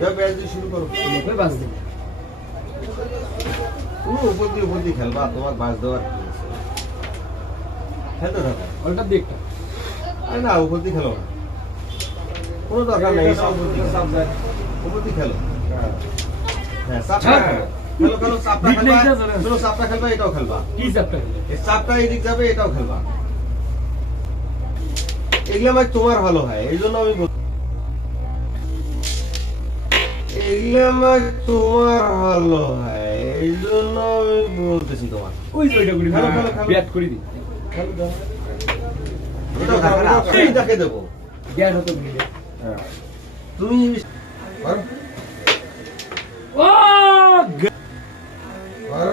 যাও ব্যাচ দিয়ে শুরু করো। ওই বাস দিন। তুমি উপর দিয়ে খেলবা, তোমার বাস দেওয়ার কি আছে? খেলতে থাকো। ওটা দিকটা। আরে না, উপর দিয়ে খেলো না, কোনো দরকার নেই। উপর দিয়ে খেলো। হ্যাঁ, চাপটা খেলো। খেলো চাপটা খেলবা। চলো চাপটা খেলবা, এটাও খেলবা। কি চাপটা? এই চাপটা এদিক যাবে, এটাও খেলবা। এগুলো ভাই তোমার ভালো হয়, এই জন্য আমি বলছি। এগুলো ভাই তোমার ভালো হয়, এই জন্য আমি বলতেছি তোমার। ওই যে ওইটা করি, খেলো, খেলো, খেলো। ব্যাট করে দি। খেলো দাও। এটাও খেলো, এইটাকে দেবো। ব্যাট হতো মিলে। হ্যাঁ। তুমি ও! আর